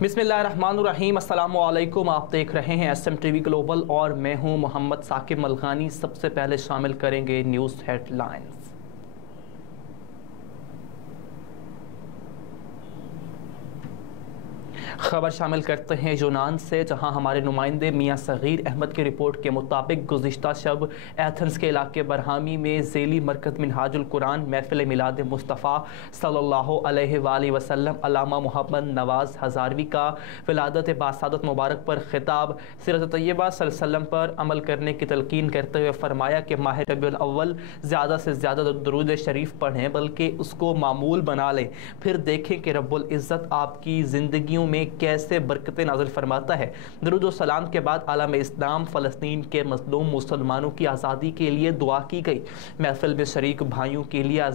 बिस्मिल्लाहिर्रहमानिर्रहीम, अस्सलामुअलैकुम। आप देख रहे हैं SMTV ग्लोबल और मैं हूं मोहम्मद साकिब मलखानी। सबसे पहले शामिल करेंगे न्यूज़ हेडलाइंस। खबर शामिल करते हैं यूनान से, जहां हमारे नुमाइंदे मियां सगीर अहमद की रिपोर्ट के मुताबिक गुज़िश्ता शब एथेंस के इलाके बरहामी में ज़ेली मरकज़ मिनहाजुल कुरान महफिल मिलाद मुस्तफ़ा सल्लल्लाहु अलैहि वसल्लम अल्लामा मोहम्मद नवाज़ हज़ारवी का विलादत बासादत मुबारक पर खिताब सीरत तैयबा सल्लल्लाहु अलैहि वसल्लम पर अमल करने की तलकीन करते हुए फरमाया कि माह रबीउल अव्वल ज़्यादा से ज़्यादा दुरूद शरीफ पढ़ें, बल्कि उसको मामूल बना लें। फिर देखें कि रब्बुल इज़्ज़त आपकी ज़िंदगियों में कैसे बरकतें नाज़िल फरमाता है। दरूद व सलाम के बाद आलम इस्लाम फ़लस्तीन के मज़लूम मुसलमानों की आज़ादी के लिए दुआ की गई। महफिल में शरीक भाइयों के लिए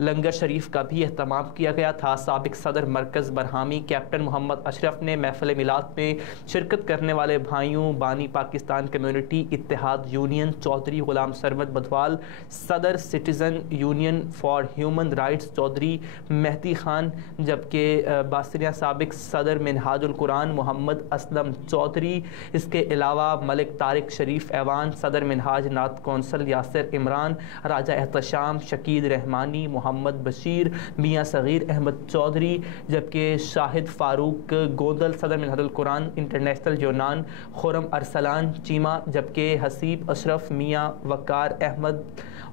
लंगर शरीफ का भी एहतमाम किया गया था। साबिक सदर मरकज़ बरहामी कैप्टन मोहम्मद अशरफ ने महफिल मिलाद में शिरकत करने वाले भाइयों बानी पाकिस्तान कम्युनिटी इत्तेहाद यूनियन चौधरी गुलाम सरवत बदवाल, सदर citizen union for human rights Chaudhry Mehdi Khan, जबकि बासरिया साबिक सदर मिनहाजुल कुरान मोहम्मद असलम चौधरी, इसके अलावा मलिक तारिक शरीफ ऐवान, सदर मिनहाज नात कौंसल यासिर इमरान, राजा एहतशाम शकीद रहमानी, मोहम्मद बशीर, मियाँ सगीर अहमद चौधरी, जबकि शाहिद फ़ारूक गोदल, सदर मिनहाजुल कुरान इंटरनेशनल यूनान खुरम अरसलान चीमा, जबकि हसीब अशरफ, मियाँ वकार अहमद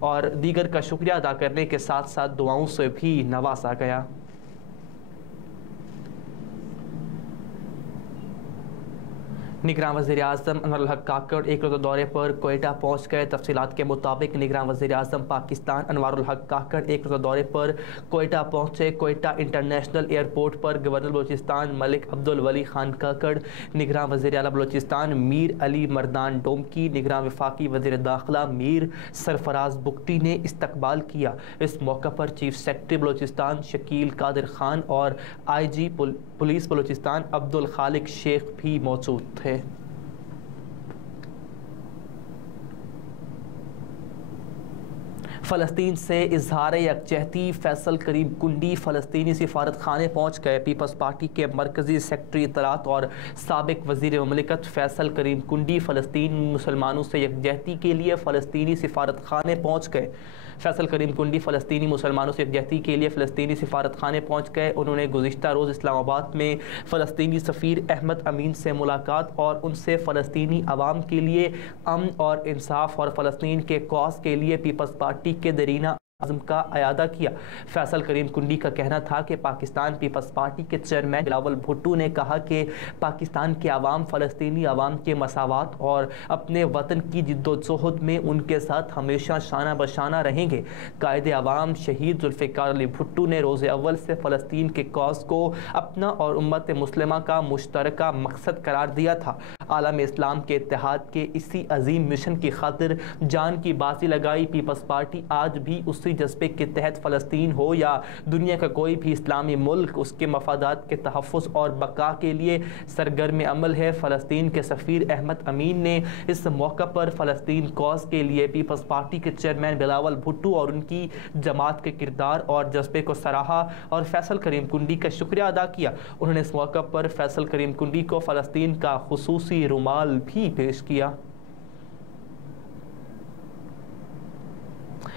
और दीगर का शुक्रिया अदा करने के साथ साथ दुआओं से भी नवाजा गया। निगरान वज़ीर-ए-आज़म अनवरुल हक काकड़ एक रोज़ा दौरे पर कोयटा पहुँच गए। तफसीलात के मुताबिक निगरान वज़ीर-ए-आज़म पाकिस्तान अनवरुल हक काकड़ एक रोज़ा दौरे पर कोयटा पहुँचे। कोयटा इंटरनेशनल एयरपोर्ट पर गवर्नर बलूचिस्तान मलिक अब्दुल वली खान काकड़, निगरान वज़ीर आला बलूचिस्तान मीर अली मर्दान डोमकी, निगरान वफाकी वज़ीर दाखिला मीर सरफराज बुगटी ने इस्तकबाल किया। इस मौका पर चीफ सेक्रेटरी बलूचिस्तान शकील कादिर खान और IG पुलिस बलूचिस्तान अब्दुल खालिक शेख भी मौजूद थे। फ़लस्तीन से इजहार यकजहती फैसल करीम कुंडी फ़लस्तीनी सिफारत खाने पहुँच गए। पीपल्स पार्टी के मरकज़ी सेक्रेटरी इत्तलात और साबिक वज़ीर ममलिकत फैसल करीम कुंडी फ़लस्तीन मुसलमानों से यकजहती के लिए फ़लस्तीनी सिफारत खाने पहुँच गए। फैसल करीम कुंडी फ़लस्तीनी मुसलमानों से यकजहती के लिए फ़लस्तीनी सिफारत खाने पहुँच गए। उन्होंने गुज़िश्ता रोज़ इस्लामाबाद में फ़लस्तीनी सफ़ीर अहमद अमीन से मुलाकात और उनसे फ़लस्तीनी अवाम के लिए अमन और इंसाफ और फ़लस्तीन के कॉज के लिए पीपल्स पार्टी के दरीना आज़म का अयादा किया। फैसल करीम कुंडी का कहना था कि पाकिस्तान पीपल्स पार्टी के चेयरमैन बिलावल भुट्टो ने कहा कि पाकिस्तान के अवाम फ़लस्तीनी अवाम के मसावात और अपने वतन की जिद्दोजहद में उनके साथ हमेशा शाना बशाना रहेंगे। कायदे अवाम शहीद जुल्फ़िकार अली भुट्टो ने रोज़े अव्वल से फ़लस्तीन के कॉज को अपना और उम्मत मुस्लिमा का मुश्तरका मकसद करार दिया था। आलम इस्लाम के इत्तेहाद के इसी अजीम मिशन की खातिर जान की बाजी लगाई। पीपल्स पार्टी आज भी उसी जज्बे के तहत फ़लस्तीन हो या दुनिया का कोई भी इस्लामी मुल्क उसके मफादात के तहफ़्फ़ुज़ और बका के लिए सरगर्म अमल है। फ़लस्तीन के सफ़ीर अहमद अमीन ने इस मौका पर फ़लस्तीन कॉज के लिए पीपल्स पार्टी के चेयरमैन बिलावल भुट्टो और उनकी जमात के किरदार और जज्बे को सराहा और फैसल करीम कुंडी का शुक्रिया अदा किया। उन्होंने इस मौका पर फैसल करीम कुंडी को फ़लस्तीन का खुसूसी रुमाल भी पेश किया।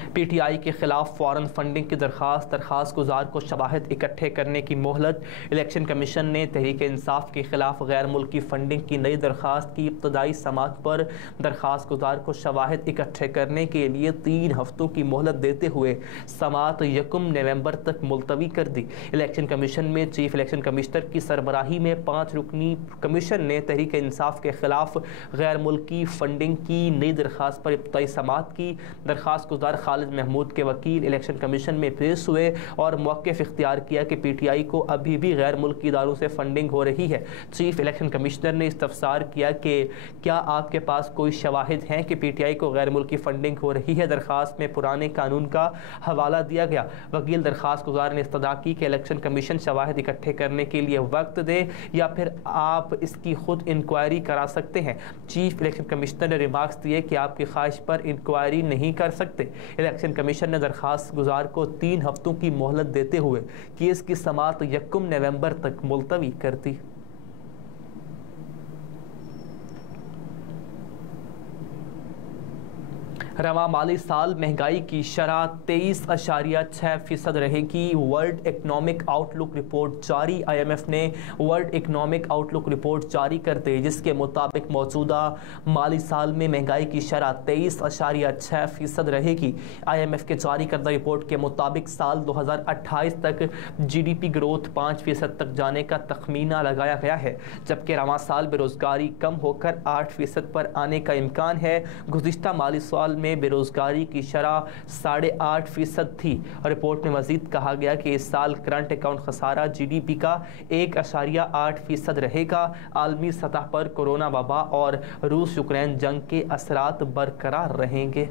PTI के खिलाफ फ़ौरन फंडिंग की दरख्वास्त गुजार को शवाहिद इकट्ठे करने की मोहलत। इलेक्शन कमीशन ने तहरीक इंसाफ के खिलाफ गैर मुल्की फंडिंग की नई दरख्वास्त की इब्तदाई समात पर दरख्वास्त गुजार को शवाहिद इकट्ठे करने के लिए 3 हफ्तों की मोहलत देते हुए समात 1 नवंबर तक मुलतवी कर दी। इलेक्शन कमीशन में चीफ इलेक्शन कमिश्नर की सरबराही में 5 रुकनी कमीशन ने तहरीक इंसाफ के खिलाफ गैर मुल्की फंडिंग की नई दरख्वास्त पर इब्तदाई समात की। दरख्वास्त गुजार खालिद महमूद के वकील इलेक्शन कमीशन में पेश हुए और मौक़िफ़ इख्तियार किया कि PTI को अभी भी गैर मुल्की इदारों से फंडिंग हो रही है। चीफ इलेक्शन कमिश्नर ने इस्तफसार किया कि क्या आपके पास कोई शवाहिद हैं कि PTI को गैर मुल्की फंडिंग हो रही है। दरख्वास्त में पुराने कानून का हवाला दिया गया। वकील दरख्वास्त गुजार ने इस्तदा की कि इलेक्शन कमीशन शवाहिद इकट्ठे करने के लिए वक्त दे या फिर आप इसकी खुद इंक्वायरी करा सकते हैं। चीफ इलेक्शन कमिश्नर ने रिमार्क्स दिए कि आपकी ख्वाहिश पर इंक्वायरी नहीं कर सकते। इलेक्शन कमीशन ने दरख्वास्त गुजार को 3 हफ्तों की मोहलत देते हुए केस की समाअत 1 नवंबर तक मुलतवी कर दी। रवा माली साल महंगाई की शरह 23.6% रहेगी। वर्ल्ड इकनॉमिक आउटलुक रिपोर्ट जारी। IMF ने वर्ल्ड इकनॉमिक आउटलुक रिपोर्ट जारी कर दी, जिसके मुताबिक मौजूदा माली साल में महंगाई की शरह 23.6% रहेगी। IMF के जारी करदा रिपोर्ट के मुताबिक साल 2028 तक GDP ग्रोथ 5% तक जाने का तखमीना लगाया गया है, जबकि रवा साल बेरोजगारी कम होकर 8% पर आने का इम्कान है। गुज़िश्ता माली साल में बेरोजगारी की शरह 8.5% थी। रिपोर्ट में मजीद कहा गया कि इस साल करंट अकाउंट खसारा GDP का 1.8% रहेगा। आलमी सतह पर कोरोना वबा और रूस यूक्रेन जंग के असरात बरकरार रहेंगे।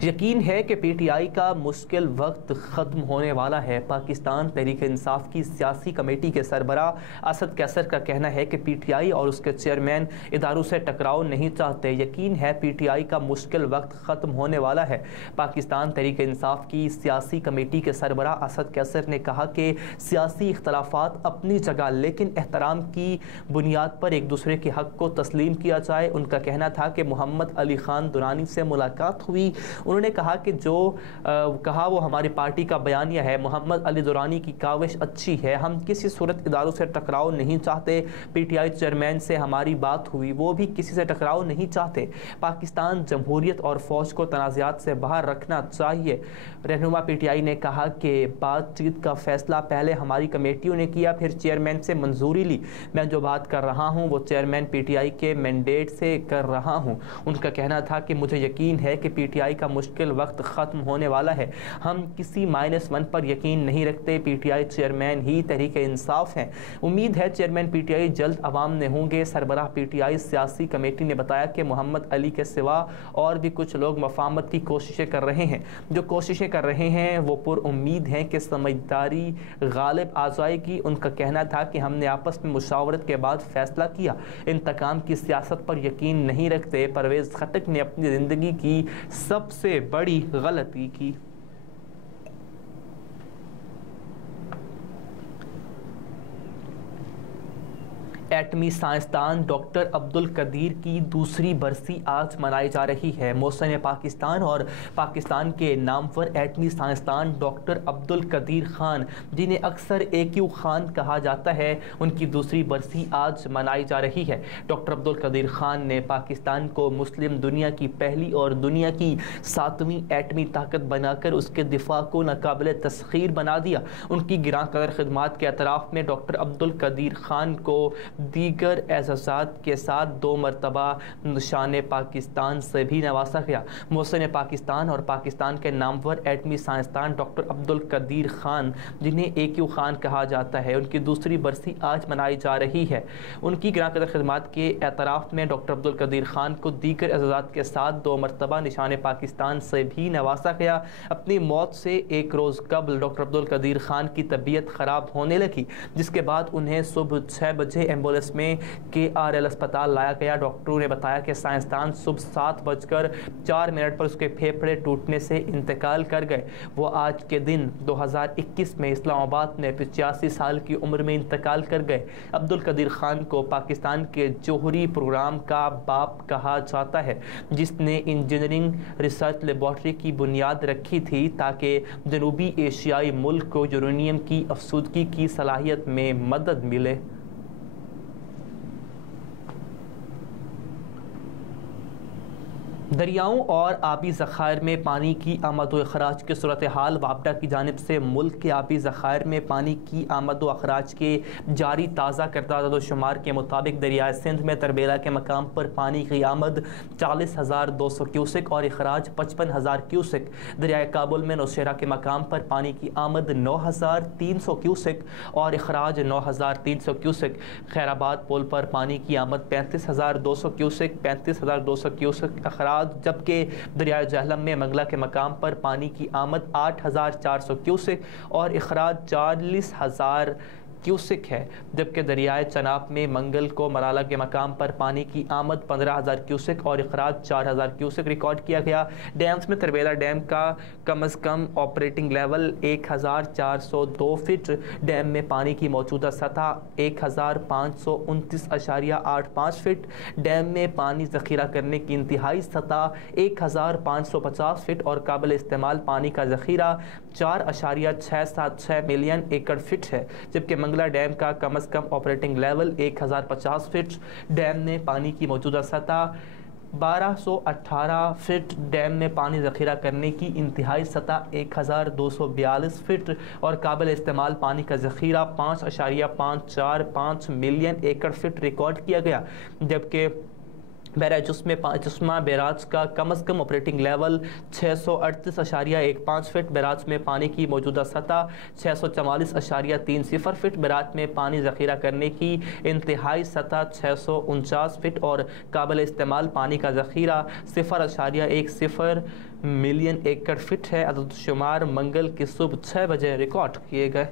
यकीन है कि PTI का मुश्किल वक्त ख़त्म होने वाला है। पाकिस्तान तहरीक इंसाफ की सियासी कमेटी के सरबरा असद कैसर का कहना है कि PTI और उसके चेयरमैन इदारों से टकराव नहीं चाहते। यकीन है PTI का मुश्किल वक्त ख़त्म होने वाला है। पाकिस्तान तहरीक इंसाफ की सियासी कमेटी के सरबरा असद कैसर ने कहा कि सियासी इख्तलाफात अपनी जगह, लेकिन एहतराम की बुनियाद पर एक दूसरे के हक़ को तस्लीम किया जाए। उनका कहना था कि मोहम्मद अली ख़ान दुरानी से मुलाकात हुई। उन्होंने कहा कि जो कहा वो हमारी पार्टी का बयानिया है। मोहम्मद अली दुरानी की काविश अच्छी है, हम किसी सूरत इदारों से टकराव नहीं चाहते। PTI चेयरमैन से हमारी बात हुई, वो भी किसी से टकराव नहीं चाहते। पाकिस्तान जमहूरियत और फ़ौज को तनाज़ात से बाहर रखना चाहिए। रहनुमा PTI ने कहा कि बातचीत का फ़ैसला पहले हमारी कमेटियों ने किया, फिर चेयरमैन से मंजूरी ली। मैं जो बात कर रहा हूँ वो चेयरमैन PTI के मैंडेट से कर रहा हूँ। उनका कहना था कि मुझे यकीन है कि PTI का मुश्किल वक्त ख़त्म होने वाला है। हम किसी -1 पर यकीन नहीं रखते। PTI चेयरमैन ही तहरीक इंसाफ हैं। उम्मीद है चेयरमैन PTI जल्द अवाम में होंगे। सरबराह PTI सियासी कमेटी ने बताया कि मोहम्मद अली के सिवा और भी कुछ लोग मफाहमत की कोशिशें कर रहे हैं। जो कोशिशें कर रहे हैं वो पुरुम्मीद हैं कि समझदारी गालिब आ जाएगी। उनका कहना था कि हमने आपस में मुशावरत के बाद फैसला किया, इंतकाम की सियासत पर यकीन नहीं रखते। परवेज़ खटक ने अपनी ज़िंदगी की सबसे बड़ी गलती की। एटमी साइंसदान डॉक्टर अब्दुल कदीर की दूसरी बरसी आज मनाई जा रही है। मौसम पाकिस्तान और पाकिस्तान के नामवर एटमी साइंसदान डॉक्टर अब्दुल कदीर खान, जिन्हें अक्सर AQ खान कहा जाता है, उनकी दूसरी बरसी आज मनाई जा रही है। डॉक्टर अब्दुल कदीर खान ने पाकिस्तान को मुस्लिम दुनिया की पहली और दुनिया की 7वीं एटमी ताकत बनाकर उसके दिफा को नाकाबिल तस्खीर बना दिया। उनकी गिरां कदर खिदमात के अतराफ़ में डॉक्टर अब्दुल कदीर खान को दीगर एजाज़ात के साथ 2 मरतबा निशान पाकिस्तान से भी नवाजा गया। मौसम पाकिस्तान और पाकिस्तान के नामवर एटमी साइंसदान डॉक्टर अब्दुल कदीर खान, जिन्हें AQ खान कहा जाता है, उनकी दूसरी बरसी आज मनाई जा रही है। उनकी गिरां कदर खिदमात के एतराफ़ में डॉक्टर अब्दुल कदीर खान को दीगर एजाज़ात के साथ 2 मरतबा निशान पाकिस्तान से भी नवाजा गया। अपनी मौत से एक रोज़ कबल डॉक्टर अब्दुल कदीर खान की तबीयत ख़राब होने लगी, जिसके बाद उन्हें सुबह 6 बजे एम्बुलेंस में KRL अस्पताल लाया गया। डॉक्टरों ने बताया कि साइंसदान सुबह 7:04 पर उसके फेफड़े टूटने से इंतकाल कर गए। वो आज के दिन 2021 में इस्लामाबाद में 85 साल की उम्र में इंतकाल कर गए। अब्दुल कदीर खान को पाकिस्तान के जौहरी प्रोग्राम का बाप कहा जाता है, जिसने इंजीनियरिंग रिसर्च लेबॉर्ट्री की बुनियाद रखी थी ताकि जनूबी एशियाई मुल्क को यूरेनियम की अफसुदगी की सलाहियत में मदद मिले। दरियाओं और आबी ज़खायर में पानी की आमद व अखराज की सूरत हाल। वापडा की जानिब से मुल्क के आबी ज़खायर में पानी की आमद व अखराज के जारी ताज़ा करदा शुमार के मुताबिक दरियाए सिंध में तरबेला के मकाम पर पानी की आमद 40,200 क्यूसिक और अखराज 55,000 क्यूसिक। दरियाए काबुल में नौशेरा के मकाम पर पानी की आमद 9,300 क्यूसिक और अखराज 9,300 क्यूसिक। खैराबाद पुल पर पानी की आमद 35,200 क्यूसिक, 35,200 क्यूसिक अखराज, जबकि दरियाए जहलम में मंगला के मकाम पर पानी की आमद 8,400 क्यूसिक और अखराज 40,000 क्यूसिक है, जबकि दरियाए चनाब में मंगल को मराला के मकाम पर पानी की आमद 15,000 क्यूसिक और अखराज 4,000 क्यूसिक रिकॉर्ड किया गया। डैम्स में तरबेला डैम का कम अज़ कम ऑपरेटिंग लेवल 1,402 फीट, डैम में पानी की मौजूदा सतह 1,529.85 फीट, डैम में पानी ज़ख़ीरा करने की इंतहाई सतह 1,550 फीट और काबिल इस्तेमाल पानी का ज़ख़ीरा 4.676 मिलियन एकड़ फीट है, जबकि मंगला डैम का कम अज़ कम ऑपरेटिंग लेवल 1,050 फीट, डैम में पानी की मौजूदा सतह 1,218 फीट, डैम में पानी ज़ख़ीरा करने की इंतहाई सतह 1,242 फीट और काबिल इस्तेमाल पानी का ज़ख़ीरा 5.545 मिलियन एकड़ फीट रिकॉर्ड किया गया, जबकि चुस्मा बैराज का कम अज़ कम ऑपरेटिंग लेवल 638.15 फीट, बैराज में पानी की मौजूदा सतह 644.30 फीट, बैराज में पानी ज़ख़ीरा करने की इंतहाई सतह 649 फीट और काबिल इस्तेमाल पानी का ज़ख़ीरा 0.10 मिलियन एकड़ फीट है। अददशुमार मंगल की सुबह 6 बजे रिकॉर्ड किए गए।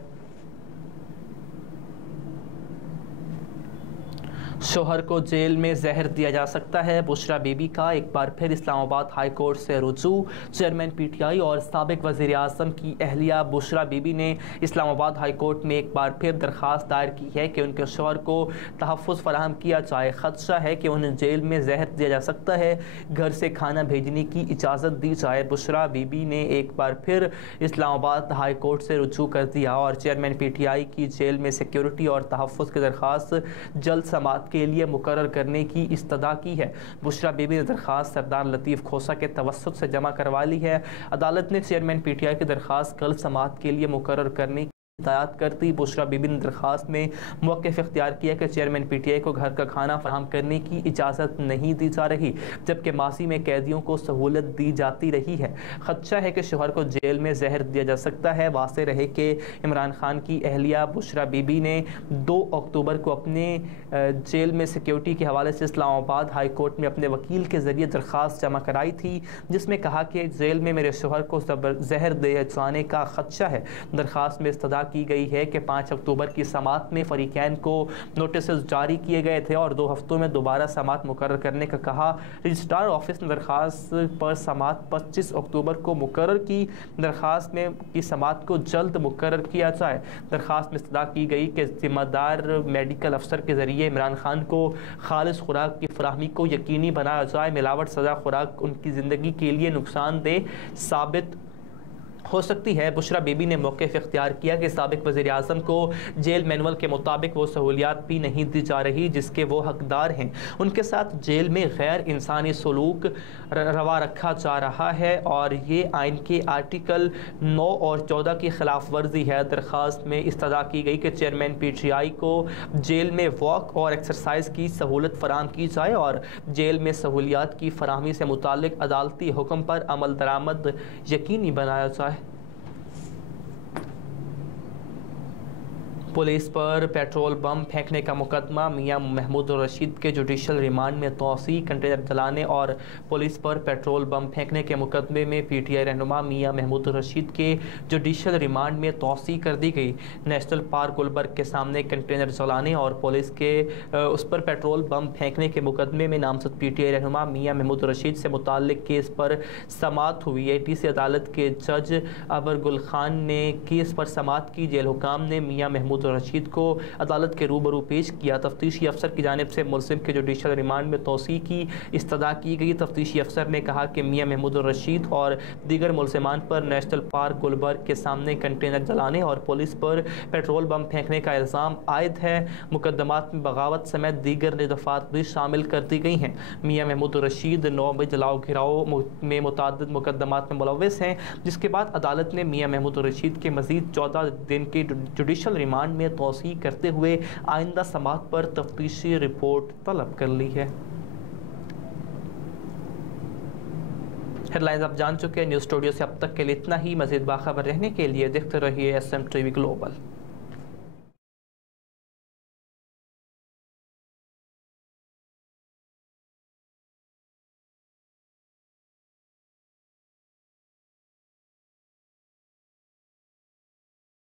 शोहर को जेल में जहर दिया जा सकता है, बुशरा बीबी का एक बार फिर इस्लामाबाद हाई कोर्ट से रुजू। चेयरमैन पीटीआई और साबिक वज़ीर आज़म की अहलिया बुशरा बीबी ने इस्लामाबाद हाई कोर्ट में एक बार फिर दरख्वास्त दायर की है कि उनके शोहर को तहफ़्फ़ुज़ फराहम किया जाए। ख़दशा है कि उन्हें जेल में जहर दिया जा सकता है, घर से खाना भेजने की इजाज़त दी जाए। बुशरा बीबी ने एक बार फिर इस्लामाबाद हाई कोर्ट से रुजू कर दिया और चेयरमैन पीटीआई की जेल में सिक्योरिटी और तहफ़्फ़ुज़ की दरख्वास्त जल्द समाअत के लिए मुकर्रर करने की इस्तदा की है। बुशरा बीबी ने दरख्वास्त सरदार लतीफ़ खोसा के तवस्सुत से जमा करवा ली है। अदालत ने चेयरमैन पीटीआई की दरख्वास्त कल समाअत के लिए मुकर्रर करने की हिदायत करती बुशरा बीबी ने दरख्वास्त में मौक़िफ़ इख्तियार किया कि चेयरमैन पीटीआई को घर का खाना फराहम करने की इजाज़त नहीं दी जा रही, जबकि माजी में कैदियों को सहूलत दी जाती रही है। ख़दशा है कि शोहर को जेल में जहर दिया जा सकता है। वाज़ेह रहे कि इमरान खान की अहलिया बुशरा बीबी ने 2 अक्टूबर को अपने जेल में सिक्योरिटी के हवाले से इस्लामाबाद हाई कोर्ट में अपने वकील के ज़रिए दरख्वास्त जमा कराई थी, जिसमें कहा कि जेल में मेरे शोहर को जहर दिए जाने का ख़दशा है। दरख्वास्त में इस्तदा की गई है कि 5 अक्टूबर की समाअत में फरीकैन को नोटिस जारी किए गए थे और 2 हफ्तों में दोबारा समाअत मुकर्रर करने का कहा। रजिस्ट्रार ऑफिस ने दरख्वास्त पर समाअत 25 अक्टूबर को मुकर्रर की। दरख्वास्त में की समाअत को जल्द मुकर्रर किया जाए। दरख्वास्त में इस्तदा की गई कि ज़िम्मेदार मेडिकल अफसर के ज़रिए इमरान खान को खालिस खुराक की फराहमी को यकीनी बनाया जाए। मिलावट सज़ा खुराक उनकी ज़िंदगी के लिए नुकसानदेह साबित हो सकती है। बुशरा बीबी ने मौक़िफ़ इख्तियार किया कि साबिक वज़ीर आज़म को जेल मैनुअल के मुताबिक वो सहूलियात भी नहीं दी जा रही जिसके वो हकदार हैं। उनके साथ जेल में गैर इंसानी सलूक रवा रखा जा रहा है और ये आइन के आर्टिकल 9 और 14 की खिलाफ वर्जी है। दरख्वास्त में इस्तदा की गई कि चेयरमैन पीटीआई को जेल में वॉक और एक्सरसाइज की सहूलत फराहम की जाए और जेल में सहूलियात की फराहमी से मुतालिक अदालती हुक्म पर अमल दरामद यकीनी बनाया जाए। पुलिस पर पेट्रोल बम फेंकने का मुकदमा, मियां महमूद रशीद के जुडिशल रिमांड में तोसी। कंटेनर जलाने और पुलिस पर पेट्रोल बम फेंकने के मुकदमे में पीटीआई रहनुमा मियां महमूद रशीद के जुडिशल रिमांड में तोसी कर दी गई। नेशनल पार्क गुलबर्ग के सामने कंटेनर जलाने और पुलिस के उस पर पेट्रोल बम फेंकने के मुकदमे में नामजद पीटीआई रहनुमा मियां महमूद रशीद से मुताल्लिक केस पर समाअत हुई। एटीसी अदालत के जज अबर गुल खान ने केस पर समाअत की। जेल हुकाम ने मियां महमूद रशीद को अदालत के रूबरू पेश किया। तफ्तीशी अफसर की जानिब से मुलजिम के जुडिशल रिमांड में तोसी की इस्तदा की गई। तफ्तीशी अफसर ने कहा कि मियां महमूद रशीद और दीगर मुलजिमान पर नेशनल पार्क गुलबर्ग के सामने कंटेनर जलाने और पुलिस पर पेट्रोल बम फेंकने का इल्ज़ाम आयद है। मुकदमात में बगावत समेत दीगर निदफ़ात भी शामिल कर दी गई हैं। मियां महमूद रशीद 9 बजे जलाओ घिराव में मुतअद्दिद मुकदमात में मुलव्वस हैं, जिसके बाद अदालत ने मियां महमूद रशीद के मज़ीद 14 दिन के जुडिशल रिमांड में तोसी करते हुए आइंदा समाअत पर तफ्तीशी रिपोर्ट तलब कर ली है। हेडलाइंस आप जान चुके हैं। न्यूज़ स्टूडियो से अब तक के लिए इतना ही। मज़ीद बाखबर रहने के लिए देखते रहिए SM TV ग्लोबल।